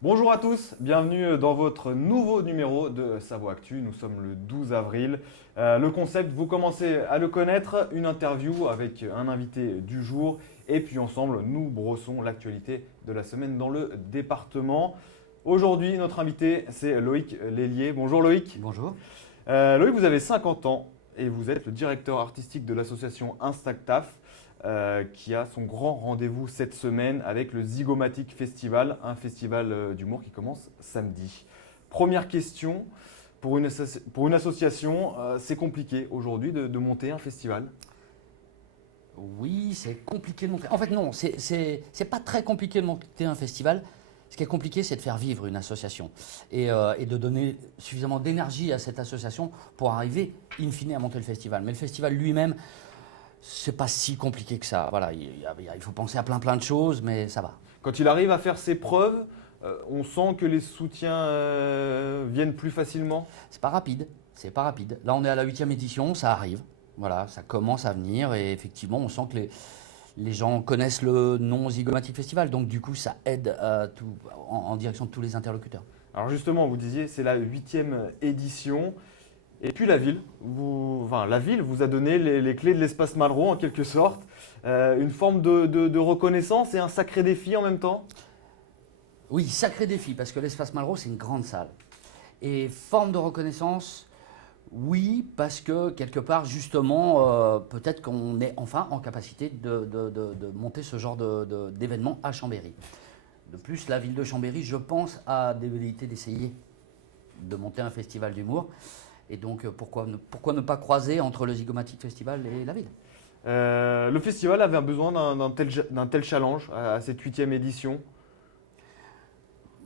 Bonjour à tous, bienvenue dans votre nouveau numéro de Savo Actu. Nous sommes le 12 avril. Le concept, vous commencez à le connaître, une interview avec un invité du jour et puis ensemble, nous brossons l'actualité de la semaine dans le département. Aujourd'hui, notre invité, c'est Loïc Lélier. Bonjour Loïc. Bonjour. Loïc, vous avez 50 ans et vous êtes le directeur artistique de l'association Instactaf. Qui a son grand rendez-vous cette semaine avec le Zygomatic Festival, un festival d'humour qui commence samedi. Première question, pour une association, c'est compliqué aujourd'hui de monter un festival? Oui, c'est compliqué de monter. En fait, non, c'est pas très compliqué de monter un festival. Ce qui est compliqué, c'est de faire vivre une association et de donner suffisamment d'énergie à cette association pour arriver, in fine, à monter le festival. Mais le festival lui-même, c'est pas si compliqué que ça. Voilà, il faut penser à plein de choses, mais ça va. Quand il arrive à faire ses preuves, on sent que les soutiens viennent plus facilement. C'est pas rapide, c'est pas rapide. Là, on est à la 8e édition, ça arrive. Voilà, ça commence à venir et effectivement, on sent que les gens connaissent le nom Zygomatic Festival. Donc, du coup, ça aide en direction de tous les interlocuteurs. Alors justement, vous disiez, c'est la 8e édition. Et puis la ville, la ville vous a donné les clés de l'espace Malraux en quelque sorte. Une forme de reconnaissance et un sacré défi en même temps. Oui, sacré défi, parce que l'espace Malraux, c'est une grande salle. Et forme de reconnaissance, oui, parce que quelque part, justement, peut-être qu'on est enfin en capacité de monter ce genre d'événement à Chambéry. De plus, la ville de Chambéry, je pense, a des velléités d'essayer de monter un festival d'humour. Et donc, pourquoi ne pas croiser entre le Zygomatic Festival et la ville? Le festival avait besoin d'un tel challenge à cette 8e édition.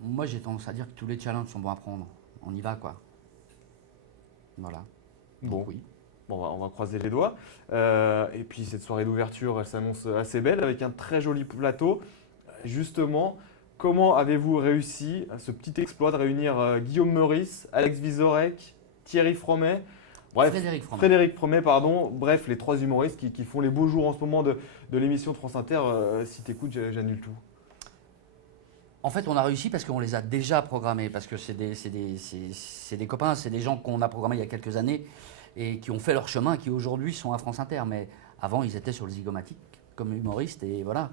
Moi, j'ai tendance à dire que tous les challenges sont bons à prendre. On y va, quoi. Voilà. Bon, Donc, oui. bon on va croiser les doigts. Et puis cette soirée d'ouverture, elle s'annonce assez belle avec un très joli plateau. Justement, comment avez-vous réussi ce petit exploit de réunir Guillaume Meurice, Alex Vizorek, Thierry Fromet, bref, Frédéric Fromet, pardon, bref, les trois humoristes qui font les beaux jours en ce moment de l'émission de France Inter. Si t'écoutes, j'annule tout. En fait, on a réussi parce qu'on les a déjà programmés, parce que c'est des copains, c'est des gens qu'on a programmés il y a quelques années et qui ont fait leur chemin, qui aujourd'hui sont à France Inter. Mais avant, ils étaient sur le Zygomatic comme humoristes et voilà.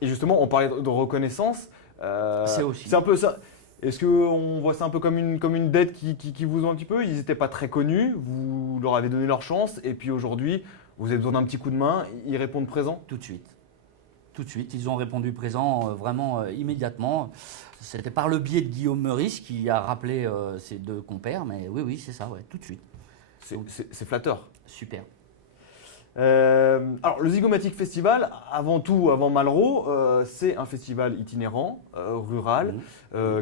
Et justement, on parlait de reconnaissance. C'est aussi. C'est un peu ça. Est-ce qu'on voit ça un peu comme une dette qui vous ont un petit peu? Ils n'étaient pas très connus, vous leur avez donné leur chance, et puis aujourd'hui, vous avez besoin d'un petit coup de main, ils répondent présent? Tout de suite. Tout de suite, ils ont répondu présent vraiment immédiatement. C'était par le biais de Guillaume Meurice qui a rappelé ses deux compères, mais oui, c'est ça, ouais, tout de suite. C'est flatteur. Super. Alors, le Zygomatic Festival, avant tout, avant Malraux, c'est un festival itinérant, rural,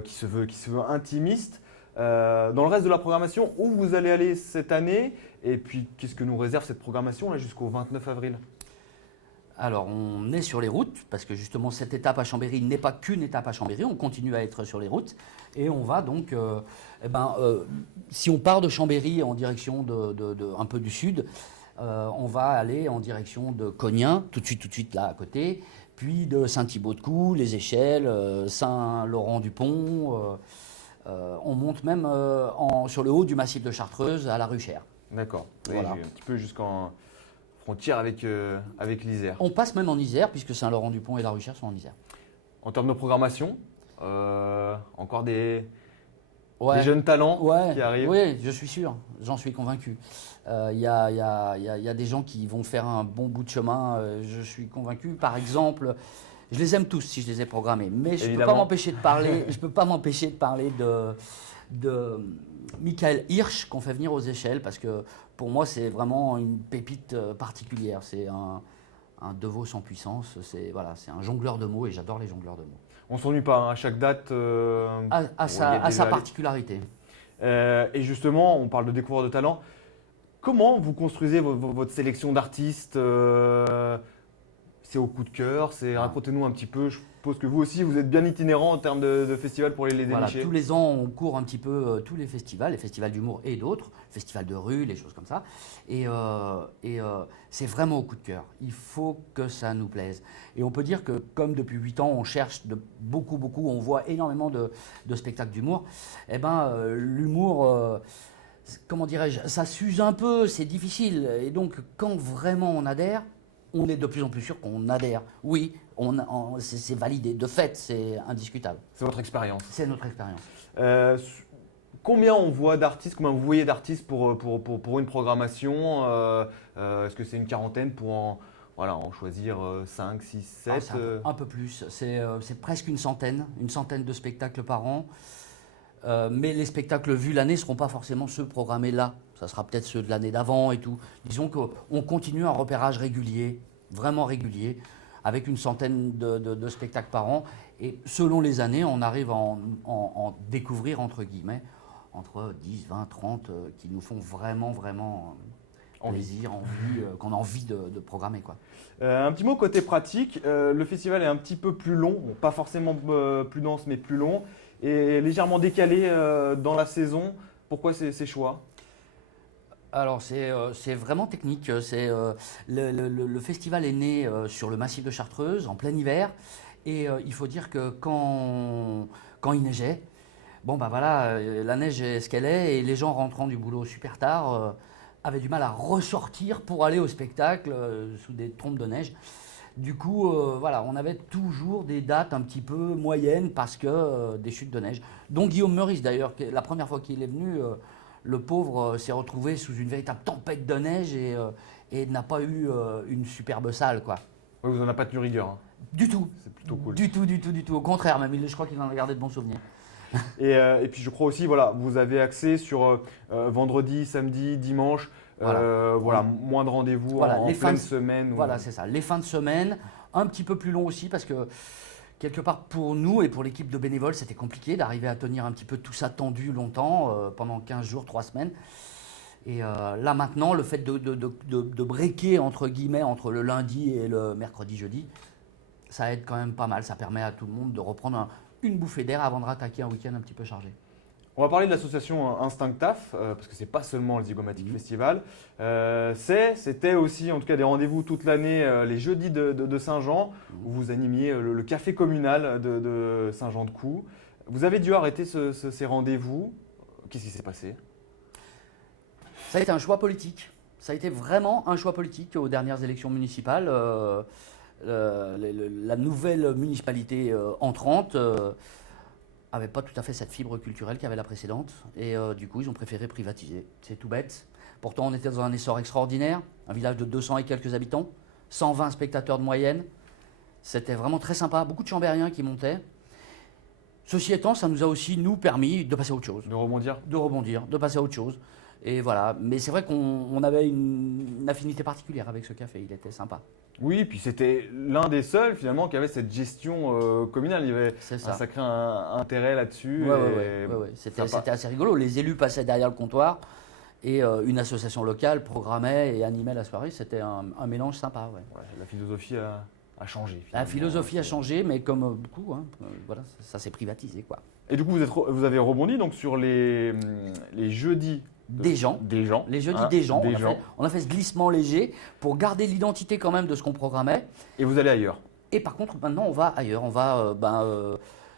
qui se veut intimiste. Dans le reste de la programmation, où vous allez aller cette année? Et puis, qu'est-ce que nous réserve cette programmation là jusqu'au 29 avril? Alors, on est sur les routes, parce que justement, cette étape à Chambéry n'est pas qu'une étape à Chambéry, on continue à être sur les routes. Et on va donc, si on part de Chambéry en direction un peu du sud, on va aller en direction de Cognin, tout de suite là à côté, puis de Saint-Thibaud-de-Cou, les Échelles, Saint-Laurent-du-Pont. On monte même sur le haut du massif de Chartreuse à la Ruchère. D'accord. Voilà. Un petit peu jusqu'en frontière avec l'Isère. On passe même en Isère, puisque Saint-Laurent-du-Pont et la Ruchère sont en Isère. En termes de programmation, encore des jeunes talents qui arrivent. Oui, je suis sûr, j'en suis convaincu. Il y a des gens qui vont faire un bon bout de chemin, je suis convaincu. Par exemple, je les aime tous si je les ai programmés, mais je ne peux pas m'empêcher de parler. Je peux pas m'empêcher de parler de Michael Hirsch qu'on fait venir aux Échelles, parce que pour moi c'est vraiment une pépite particulière. C'est un Devos sans puissance. C'est un jongleur de mots et j'adore les jongleurs de mots. On s'ennuie pas hein, à chaque date. À sa particularité. Et justement, on parle de découvreur de talent. Comment vous construisez votre sélection d'artistes? c'est au coup de cœur, racontez-nous un petit peu. Je suppose que vous aussi, vous êtes bien itinérant en termes de festivals pour les Voilà, dénicher. tous les ans, on court un petit peu tous les festivals d'humour et d'autres, festivals de rue, les choses comme ça. Et c'est vraiment au coup de cœur. Il faut que ça nous plaise. Et on peut dire que comme depuis 8 ans, on cherche beaucoup, on voit énormément de spectacles d'humour, eh ben, l'humour, comment dirais-je, ça s'use un peu, c'est difficile. Et donc, quand vraiment on adhère, on est de plus en plus sûr qu'on adhère. Oui, c'est validé. De fait, c'est indiscutable. C'est votre expérience. C'est notre expérience. Combien on voit d'artistes, combien vous voyez d'artistes pour une programmation Est-ce que c'est une quarantaine pour en choisir 5, 6, 7 C'est un peu plus. C'est presque une centaine de spectacles par an. Mais les spectacles vus l'année ne seront pas forcément ceux programmés là. Ça sera peut-être ceux de l'année d'avant et tout. Disons qu'on continue un repérage régulier, vraiment régulier, avec une centaine de spectacles par an. Et selon les années, on arrive à en découvrir, entre guillemets, entre 10, 20, 30, qui nous font vraiment plaisir, qu'on a envie de programmer, quoi. Un petit mot côté pratique, le festival est un petit peu plus long, bon, pas forcément plus dense, mais plus long, et légèrement décalé dans la saison. Pourquoi ces choix? Alors c'est vraiment technique. Le festival est né sur le massif de Chartreuse en plein hiver, et il faut dire que quand il neigeait, bon bah voilà, la neige est ce qu'elle est, et les gens rentrant du boulot super tard avaient du mal à ressortir pour aller au spectacle sous des trompes de neige. Du coup, voilà, on avait toujours des dates un petit peu moyennes parce que des chutes de neige. Donc Guillaume Meurice d'ailleurs, la première fois qu'il est venu, le pauvre s'est retrouvé sous une véritable tempête de neige et n'a pas eu une superbe salle, quoi. Oui, vous n'en avez pas tenu rigueur. Hein. Du tout. C'est plutôt cool. Du tout. Au contraire, même, je crois qu'il en a gardé de bons souvenirs. Et puis je crois aussi, voilà, vous avez accès sur vendredi, samedi, dimanche, voilà, moins de rendez-vous en pleine semaine. Voilà, c'est ça. Les fins de semaine, un petit peu plus long aussi parce que quelque part pour nous et pour l'équipe de bénévoles, c'était compliqué d'arriver à tenir un petit peu tout ça tendu longtemps, pendant 15 jours, 3 semaines. Et là maintenant, le fait de breaker entre guillemets entre le lundi et le mercredi, jeudi, ça aide quand même pas mal. Ça permet à tout le monde de reprendre une bouffée d'air avant de rattaquer un week-end un petit peu chargé. On va parler de l'association Instinctaf, parce que c'est pas seulement le Zygomatic Festival. C'était aussi, en tout cas, des rendez-vous toute l'année, les jeudis de Saint-Jean, où vous animiez le café communal de Saint-Jean-de-Coux. Vous avez dû arrêter ces rendez-vous. Qu'est-ce qui s'est passé? Ça a été un choix politique. Ça a été vraiment un choix politique aux dernières élections municipales. La nouvelle municipalité entrante n'avait pas tout à fait cette fibre culturelle qu'avait la précédente. Et du coup, ils ont préféré privatiser. C'est tout bête. Pourtant, on était dans un essor extraordinaire. Un village de 200 et quelques habitants, 120 spectateurs de moyenne. C'était vraiment très sympa. Beaucoup de Chambériens qui montaient. Ceci étant, ça nous a aussi, nous, permis de passer à autre chose. De rebondir. De passer à autre chose. Et voilà. Mais c'est vrai qu'on avait une affinité particulière avec ce café. Il était sympa. Oui, puis c'était l'un des seuls finalement qui avait cette gestion communale. Il y avait un sacré intérêt là-dessus. Ouais. C'était assez rigolo. Les élus passaient derrière le comptoir et une association locale programmait et animait la soirée. C'était un mélange sympa. Ouais. Ouais, la philosophie a changé. La philosophie a changé, mais comme beaucoup, hein, voilà, ça s'est privatisé, quoi. Et du coup, vous avez rebondi donc sur les jeudis. Des gens. Les jeudis des gens. On a fait ce glissement léger pour garder l'identité quand même de ce qu'on programmait. Et vous allez ailleurs. Et par contre, maintenant, on va ailleurs. On va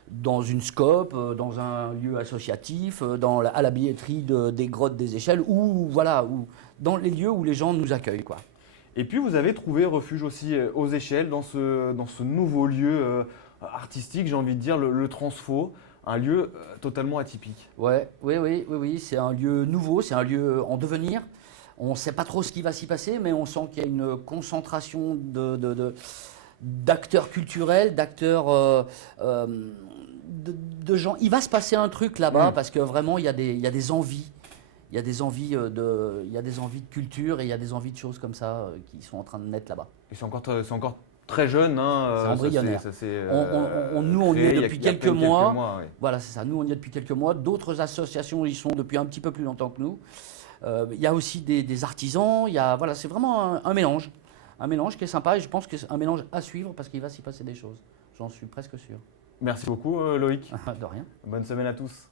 dans une scope, dans un lieu associatif, à la billetterie des Grottes des Échelles, ou dans les lieux où les gens nous accueillent, quoi. Et puis, vous avez trouvé refuge aussi aux Échelles, dans ce nouveau lieu artistique, j'ai envie de dire, le Transfo. Un lieu totalement atypique. Oui, c'est un lieu nouveau, c'est un lieu en devenir. On ne sait pas trop ce qui va s'y passer, mais on sent qu'il y a une concentration d'acteurs culturels, d'acteurs, de gens. Il va se passer un truc là-bas parce que vraiment, il y a des envies. Il y a des envies de culture et il y a des envies de choses comme ça qui sont en train de naître là-bas. Et c'est encore très jeune, hein, c'est embryonnaire. Nous, on y est depuis quelques mois. Oui. Voilà, c'est ça. Nous, on y est depuis quelques mois. D'autres associations y sont depuis un petit peu plus longtemps que nous. Il y a aussi des artisans. C'est vraiment un mélange. un mélange qui est sympa et je pense que c'est un mélange à suivre parce qu'il va s'y passer des choses. J'en suis presque sûr. Merci beaucoup Loïc. De rien. Bonne semaine à tous.